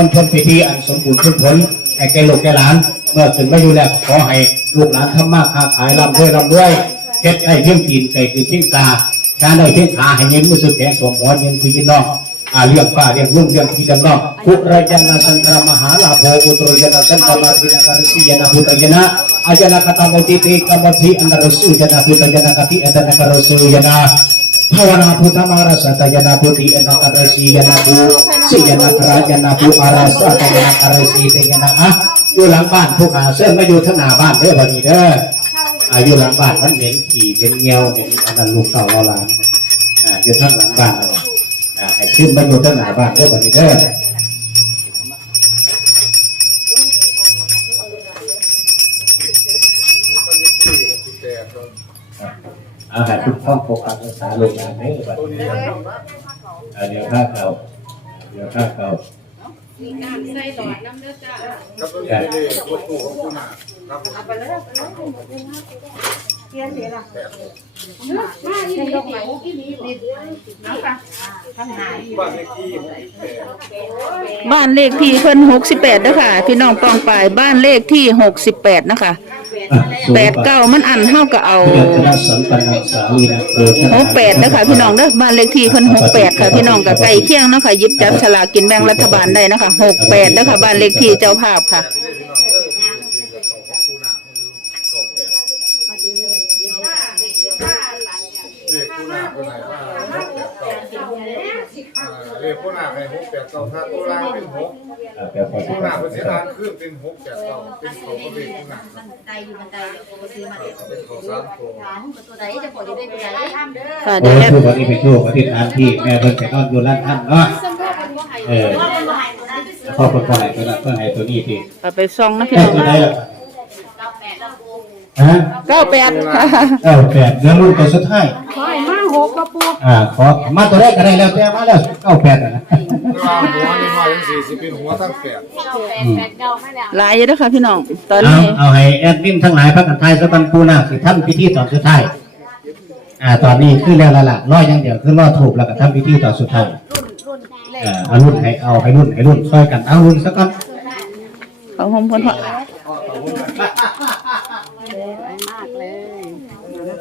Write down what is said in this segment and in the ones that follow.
คนทนพิธีอันสมบูรณ์ทุกผลให้แก่ลูกแก่หลาน เมื่อถึงไม่อยู่แล้วขอให้ลูกหลานทำมากค้าขายร่ำรวยร่ำรวยเก็บได้เพียงกินไก่คือชิ้นตาการได้เพียงขาให้เงินมือสุดแข็งสวมหัวเงินคือกินนอกอาเรียกฟ้าเรียกรุ่งเรียกที่กันนอกพุทธยนาสันตรมหาลาภอุตรยนาสันตมาตินาการสิยนาพุทธยนาอาจนาคตาโมติเตกรรมติอันตรสุยนาพุทธยนาคติอันตนาการสุยนา ภาวนาพุทธมารสัตยนาพุทธิอนาคารสียนาภูสียนาครายนาภูอาราสัตยนาอารสีเตยนาอะอยู่หลังบ้านพวกอาเส้นมาอยู่ทนาบ้านเด้อพอดีเด้ออาอยู่หลังบ้านมันเหม็นขี่เหม็นเงี้ยวเหม็นอันนั้นลูกเต่าเอาหลานอ่าอยู่ทั้งหลังบ้านเราอ่าให้ขึ้นมาอยู่ทนาบ้านเด้อพอดีเด้อ อาหารทุกข้องปกปักรักษาลูกหลานให้บัดนี้อ่าเดี๋ยวข้าเก่าเดี๋ยวข้าเก่ามีการใส่หลอดน้ำเลือดจ้าครับตัวนี้เลยรถตู้ของคุณนะครับเอาไปเลยเอาไปเลย มาอีหลียกอีหลีเอาค่ะทำหายบ้านเลขที่หกสิบแปดบ้านเลขที่เพิ่นหกสิบแปดนะคะพี่น้องปองปายบ้านเลขที่หกสิบแปดนะคะแปดเก้ามันอันเท่ากับเอาเพื่อจะได้สัมปันนังสามีนะเออหกแปดนะคะพี่น้องเด้อบ้านเลขที่เพิ่นหกแปดค่ะ พี่น้องกับไก่เคียงเนาะค่ะหยิบจับฉลากกินแบ่งรัฐบาลได้นะคะหกแปดนะคะบ้านเลขที่เจ้าภาพค่ะ ว่าหกแปดเก้าอ่าเลขคุณอะให้หกแปดเก้าถ้าตัวล่างเป็นหกแต่พอคุณอะเป็นเสียดานคือเป็นหกแปดเก้าเป็นเขาก็เลขคุณอะบันไดอยู่บันไดเดี๋ยวผมซื้อมาเดี๋ยวเป็นเขาสามตัวตัวไหนจะปล่อยได้ตัวไหนค่ะโอ้เดี๋ยวแอดคือวันนี้เป็นช่วงวันที่ทานที่แม่เพิ่นไปนอนอยู่ร้านท่านเนาะเออพ่อคนพ่อให้ตัวนั้นเพื่อให้ตัวนี้ทีเอาไปซองนะพี่แค่น้องตัวไหนล่ะฮะเก้าแปดค่ะเก้าแปดเดือนรุ่นตัวสุดท้าย ขอให้มา หกกระปุกอ่าขอมาตัวแรกก็ได้แล้วแต่มาแล้วเก้าแปดอะนะถ้าหัวนี่น้อยทั้งสี่สิบเป็นหัวทั้งแปดหลายอยู่เด้อค่ะพี่น้อง ตอนเอานี้เอาให้แอดมินทั้งหลายพักกันไทยสบันปูนาสิทำพิธีตอนสุดท้ายอ่าตอนนี้คือแล้วละล่ะรออย่างเดียวคือรอถูกแล้วก็ทำพิธีตอนสุดท้ายเอ่อเอารุ่นให้เอาให้รุ่นให้รุ่นช่วยกันเอารุ่นสักก่อนเขาหอมคนพอ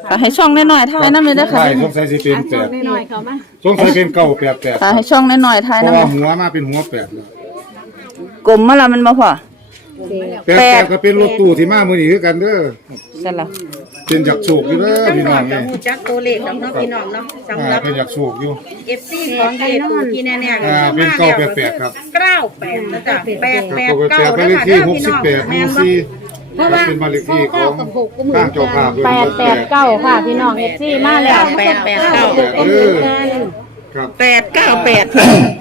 ค่ะให้ช่องน้อยๆทายน้ำเลยเด้อค่ะ ใช่สงสัยสิเป็นแปดหน่อยๆเขามาสงสัยเป็นเก้าแปดแปดค่ะให้ช่องน้อยๆทายเพราะน้ำว่าเลยหัวมาเป็นหัวแปดเลยกลมมาละมันมาพอแปด แปดก็เป็นรถตู้ที่มามือนี้คือกันเด้อเสร็จแล้วเป็นจากโศกอยู่เด้อพี่น้องเอ้ยหูจักตัวเลขของน้องพี่น้องเนาะสำหอ่ารับ เป็นจากโศกอยู่เอฟซีของเอตูที่แน่ๆอ่าเป็นเก้าแปดแปดครับ เก้าแปดนะจ๊ะแปดแปดตัวแปเก้าดไปนะเลขคะที่เด้อหกพี่สิบน้องแปดห แม่มู่นบ่สี่เป็นบ้านเลขที่ของข้างเจ้าภาพแปดแปดเก้าค่ะพี่น้องเอฟซีมาแล้วแปดแปดเก้าเออครับแปดเก้าแปด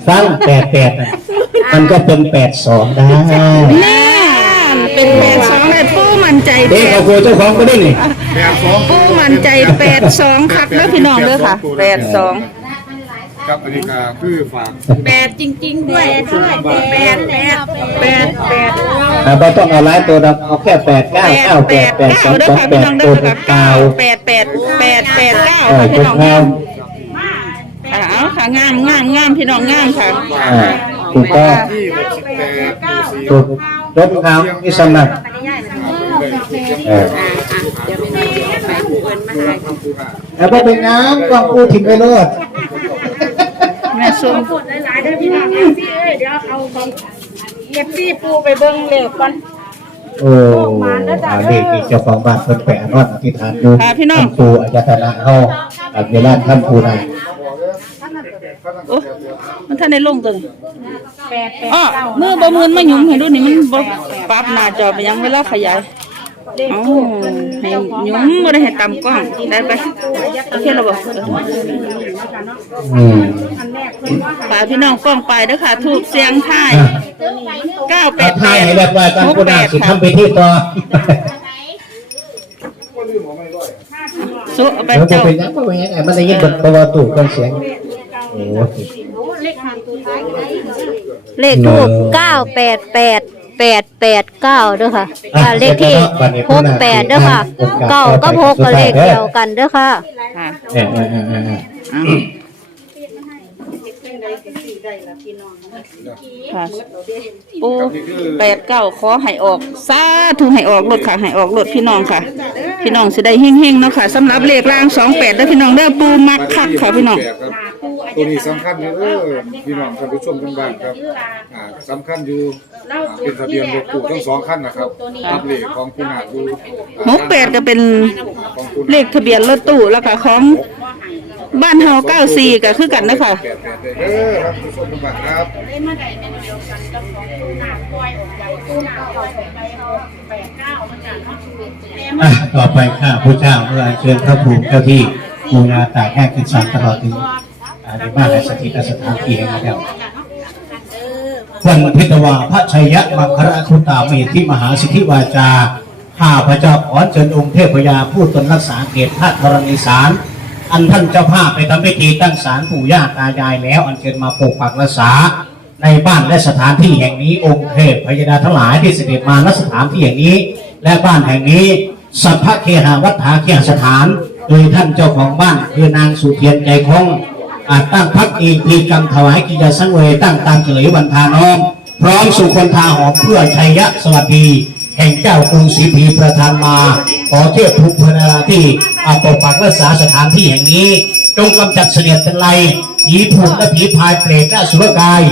ฟังแปดแปดน่ะมันก็เป็นแปดสองได้แน่เป็นแปดสองเลยปู้มั่นใจแปเด็กดเอาโคเจ้าของก็ได้นี่แปดสองปู้มั่นใจแปดสองคักเด้อพี่น้องเด้อค่ะแปดสอง ครับอันนี้ก็คือฝากแปดจริงๆด้วยด้วยแปดแปดแปดแปดอ่าบ่ต้องเอาหลายตัวดอกเอาแค่แปดเก้าแปดเก้าแปแปดดแปดสอเก้างเด้อสองค่ะแปพี่ดน้องตัเด้วอเป็นค่ะเก้าแปดแปดแปดแปดเก้าเออค่ะพี่เป็นน้องเก้าค่ะเอาค่ะงามงามงามพี่น้องงามค่ะอ่าถูกต้องที่หกสิบแปดหมู่สี่ถูกรถเขาที่สมัครเออแล้วก็เป็นน้ำกองปูทิ้งไปโลด แม่ส้มหลายๆเด้อพี่น้องเอฟซีเอ้ยเดี๋ยวเอาของเอฟซีปูไปเบิ่งเลขก่อนโอ้อาเด็กนี่เจ้าของบ้านเพิ่นไปอนอนอธิษฐานดูค่ะพี่น้องทำปูอายตนะเฮาอัเวลาทำปูได้โอ้มันท่านได้ลงตัวนี้แปดแปดอ๋อเก้ามือบ่มือนมาหยุ่มให้ดูนี่มันบ่ปรับหน้าจอไปยังเวลาขยาย เอ้ให้ยุ่มบ่ได้ให้ต่ำกล้องได้ไปโอเคแล้วบ่อืมค่ะพี่น้องกล้องไปเด้อค่ะถูกเสียงท้าย988เอาท้ายให้เรียบร้อยก่อนปูนาสิค่ะทำพิธีต่อสุเอาไปเดี๋ยวจะเจ้าเป็นหยังบ่เป็นยังไงมันได้ยินเบดเพราะว่าตู้เครื่องเสียงโอ้เลขทูบเก้า แปดแปดแปดแปดเก้าเด้อค่ะอ่าเลขที่หกแปดเด้อค่ะเก้าก็หกก็เลขเดียวกันเด้อค่ะ ค่ะ เออเออเออเออ เอาค่ะปูแปดเก้าขอให้ออกสาธุให้ออกรถค่ะให้ออกรถพี่น้องค่ะ พี่น้องสิได้เฮงๆเนาะค่ะสำหรับเลขล่างสองแปดเด้อพี่น้องเด้อปูมักคักค่ะพี่น้องครับตัวนี้สำคัญอยู่เด้อพี่น้องท่านผู้ชมทั้งบ้านครับอ่าสำคัญอยู่อ่าเป็นทะเบียนรถตู้ทั้งสองคันนะครับรับเลขของผู้นาดูหกแปดก็เป็นของผู้เลขทะเบียนรถตู้แล้วก็ของ บ้านเฮาเก้าสี่ก็คือกันนะคะแปดแปดเด้อครับผู้ชมทั้งบ้านครับได้มาได้เป็นเดียวกันกับของตู้นาปล่อยออกไปตู้นาปล่อยออกไปเอาแปดเก้ามันจะเนาะแม่มัอะนต่อไปข้าพระเจ้าเมื่อเชิญพระภูมิเจ้าที่ปูญาตากแห้งขึ้นสารตลอดถึงอาในบ้านและสถิตสถานที่แห่งนี้แล้ววันพิทวาพระชัยยะมังคระคุตาเมธิมหาสิทธิวาจาข้าพระเจ้าขอเชิญองค์เทพยาผู้ตนรักษาเขตพระธรณีสาร อันท่านเจ้าภาพไปทำพิธีตั้งศาลปู่ย่าตายายแล้ว อันเชิญมาปกปักรักษา ในบ้านและสถานที่แห่งนี้องค์เทพพยดาทั้งหลายที่เสด็จมาณสถานที่แห่งนี้ และบ้านแห่งนี้สัพพะเคหาวัฏฐาเคหสถาน โดยท่านเจ้าของบ้านคือนางสุเทียนใจคงอาจตั้งพักอีพีกรรมถวายกิจสังเวยตั้งตามเฉลยวันทาน้อมพร้อมสุคนทาหอมเพื่อชัยยะสวัสดี แห่งเจ้ากรุงศรีพีประทานมา ขอเทพทุกพนาที่อาปกปักรักษาสถานที่แห่งนี้ จงกำจัดเสนียดจันไรผีผูกและผีพายเปรตและสุรกาย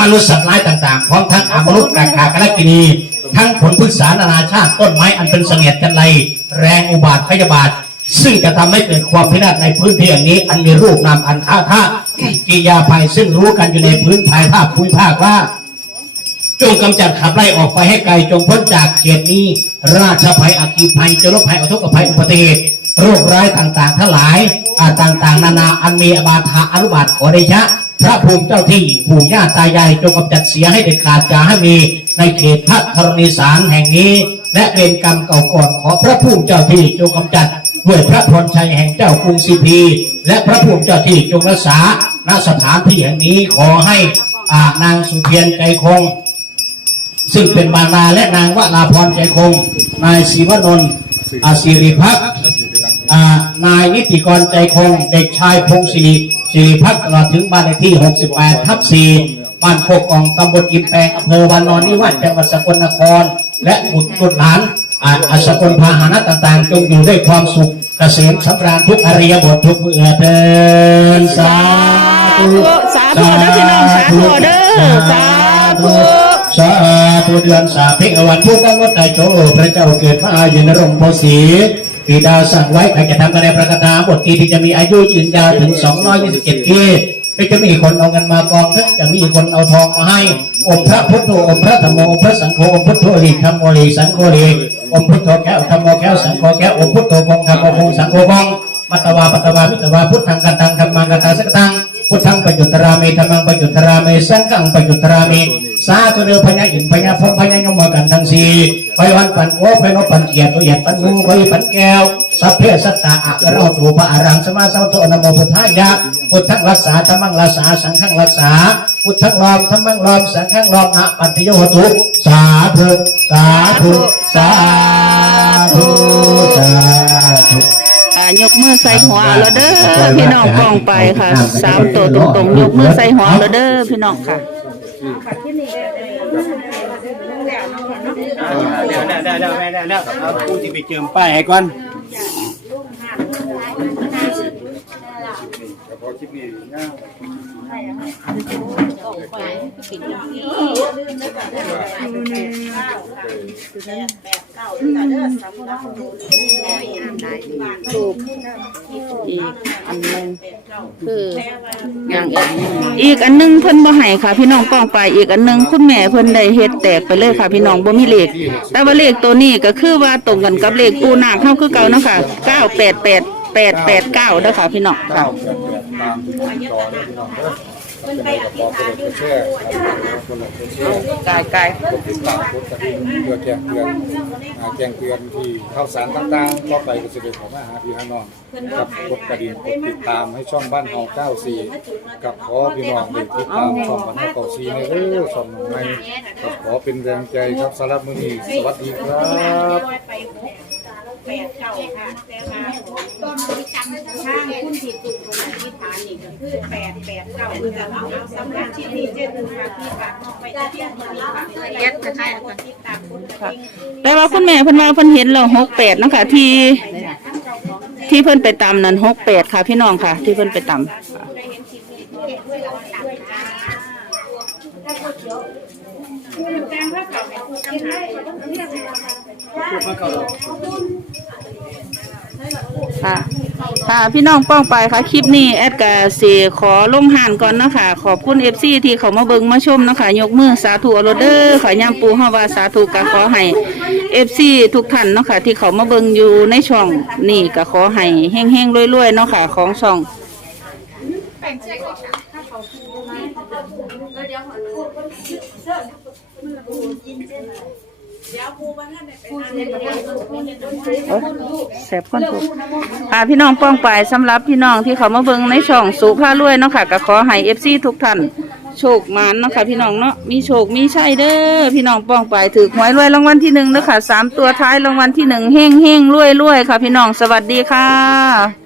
มนุษย์สัตว์ร้ายต่างๆ พร้อมทั้งอามนุษย์กากากรกินีทั้งผลพืชสารนานาชาติต้นไม้อันเป็นเสนียดจันไรแรงอุบาทพยาบาท ซึ่งจะทำให้เกิดความพินาศในพื้นที่อย่างนี้ อันมีรูปนามอันท่าท่ากิยาภัยซึ่งรู้กันอยู่ในพื้นภายภาคภูมิภาคว่า จงกำจัดขับไล่ออกไปให้ไกลจงพ้นจากเขตนี้ ราชภัยอัคีภัยจรภัยอุทกภัยอุบัติเหตุโรคร้ายต่างๆ ทั้งหลายอาต่างๆ นานาอันมีอบาทาอนุบาตขอเดชะ พระภูมิเจ้าที่ปู่ย่าตายายจงกำจัดเสียให้เด็ดขาดอย่าให้มีในเขตพระธรณีสารแห่งนี้ และเป็นกรรมเก่าก่อนขอพระภูมิเจ้าที่จงกำจัดด้วยพระพรชัยแห่งเจ้ากรุงศรีพี และพระภูมิเจ้าที่จงรักษาณสถานที่แห่งนี้ขอให้อานางสุเทียนใจคง ซึ่งเป็นบานาและนางวราพรใจคง นายศิวนนท์อาศิริพักนายนิติกรใจคง เด็กชายพงศิริศิริพักตลอดถึงบ้านเลขที่ 68 ทับ 4 บ้านโคกองตำบลอินแปลงอำเภอวานอนนิวาสจังหวัดสกลนคร และบุตรบุตรหลานอาอาสกลพาหนะต่างๆ จงอยู่ด้วยความสุขเกษมสำราญทุกอริยบททุกเมื่อเดินสาธุสาธุเด้อพี่น้องสาธุเด้อสาธุ สาธุเดือนสาภิกวันพุทธวัตไตโจพระเจ้าเกิดมาอยู่นร่มโพสีปีดาสั่งไว้ใครจะทำอะไรประกาศาบทที่จะมีอายุยืนยาวถึง 227 ปีก็จะมีคนเอาเงินมากองทั้งจะมีคนเอาทองมาให้ อมพระพุทโธอมพระธรรมโอมพระสังโฆอมพุทโธลีธรรมโมลีสังโฆลีอมพุทโธแก้วธรรมโมแก้วสังโฆแก้วอมพุทโธพงธรรมโมพงสังโฆพงมัตตวาปัตตวามิตวาพุทธังกันตังธรรมังกันตังสักตังพุทธังปยุตรามิธรรมังปยุตรามิสังฆังปยุตรามิ สาธุเดือพญาอินพญาพรหมพญายมกันทั้งสี่ไปวันปันโอไปนปันเกียรติเหยียดปันงูไปปันแก้วสัพเพสัตตาอะเราตูปะอารังสมาสัมโตนะโมพุทธายะพุทธังรักษาธรรมังรักษาสังฆังรักษาพุทธังรอมธรรมังรอมสังฆังรอมนะปัตติโยโหตุสาธุสาธุสาธุสาธุอ่ายกมือใส่หัวเอาแล้วเด้อพี่น้องกองไปค่ะสามตัวตรงๆยกมือใส่หัวเอาแล้วเด้อพี่น้องค่ะ เดี๋ยวเดี๋ยวเดี๋ยวเดี๋ยวแม่เดี๋ยวเดี๋ยวเอาผู้ที่ไปเจิมป้ายให้ก่อนเฉพาะคลิปนี้นะ ถูกอีกอันหนึงคืออย่างอีกอีกอันหนึงเพิ่นบ่ให้ค่ะ พี่น้องกองไปอีกอันหนึงคุณแม่เพิ่นได้เฮ็ดแตกไปเลยค่ะ พี่น้องบ่มีเลขแต่ว่าเลขตัวนี้ก็คือว่าตรงกันกับเลขปูนาคเฮาคือเก่าเนาะค่ะ988 889เด้อค่ะพี่น้องเก้าแปดแปดตามที่จอได้พี่น้องเด้อเป็นไปขอคนละแช่คนละแช่กายกายกติดตามกดกระดิ่งเพื่อแจ้งเตือนอ่าแจ้งเตือนที่ข่าวสารต่างๆต่อไปก็จะเป็นของมาหาพี่น้องกับกดกระดิ่งกดติดตามให้ช่องบ้านเฮา94 กับขอพี่น้องได้ติดตามช่องบ้านเฮา94ในเด้อช่องใหม่ขอเป็นแรงใจครับสำหรับมื้อนี้สวัสดีครับ ไปหก แปดเก้าค่ะ แต่ว่าต้นที่จำข้างคุณที่ปลูกบนอธิษฐานนี่ก็คือแปดแปดเก้าคือจะเอาสำหรับที่นี่เจ็ดหนึ่งค่ะที่ฝากน้องไปเที่ยวคนนี้ค่ะเย็ดนะคะคนที่ตามคุณกระแต่ว่าคุณแม่เพิ่นว่าเพิ่นเห็นแล้ว68เนะคะที่ที่เพิ่นไปตามนั้น68ค่ะ พี่น้องค่ะ ที่เพิ่นไปตาม ค่ะ ค่ะ พี่น้องป้องไปค่ะ คลิปนี้แอดกาเสีขอลงหานก่อนนะคะ ขอบคุณเอฟซีที่เขามาเบิงมาชมนะคะ ยกมือสาธุอโรเดอร์ขอยามปูฮาวาสาธุกะขอให้เอฟซีทุกท่านเนาะค่ะ ที่เขามาเบิงอยู่ในช่องนี่ก็ขอให้เฮงๆรวยๆเนาะค่ะ ของช่อง แสบก้นถูกอ่าพี่น้องป้องไปสำหรับพี่น้องที่เขามาเบิ่งในช่องสุภาพรวยเนาะค่ะก็ขอให้เอฟซีทุกท่านโชคหมันเนาะค่ะพี่น้องเนาะมีโชคมีชัยเด้อพี่น้องป้องไปถือหวยรวยรางวัลที่หนึ่งเนาะค่ะสามตัวท้ายรางวัลที่หนึ่งเฮงเฮงรวยรวยค่ะ พี่น้องสวัสดีค่ะ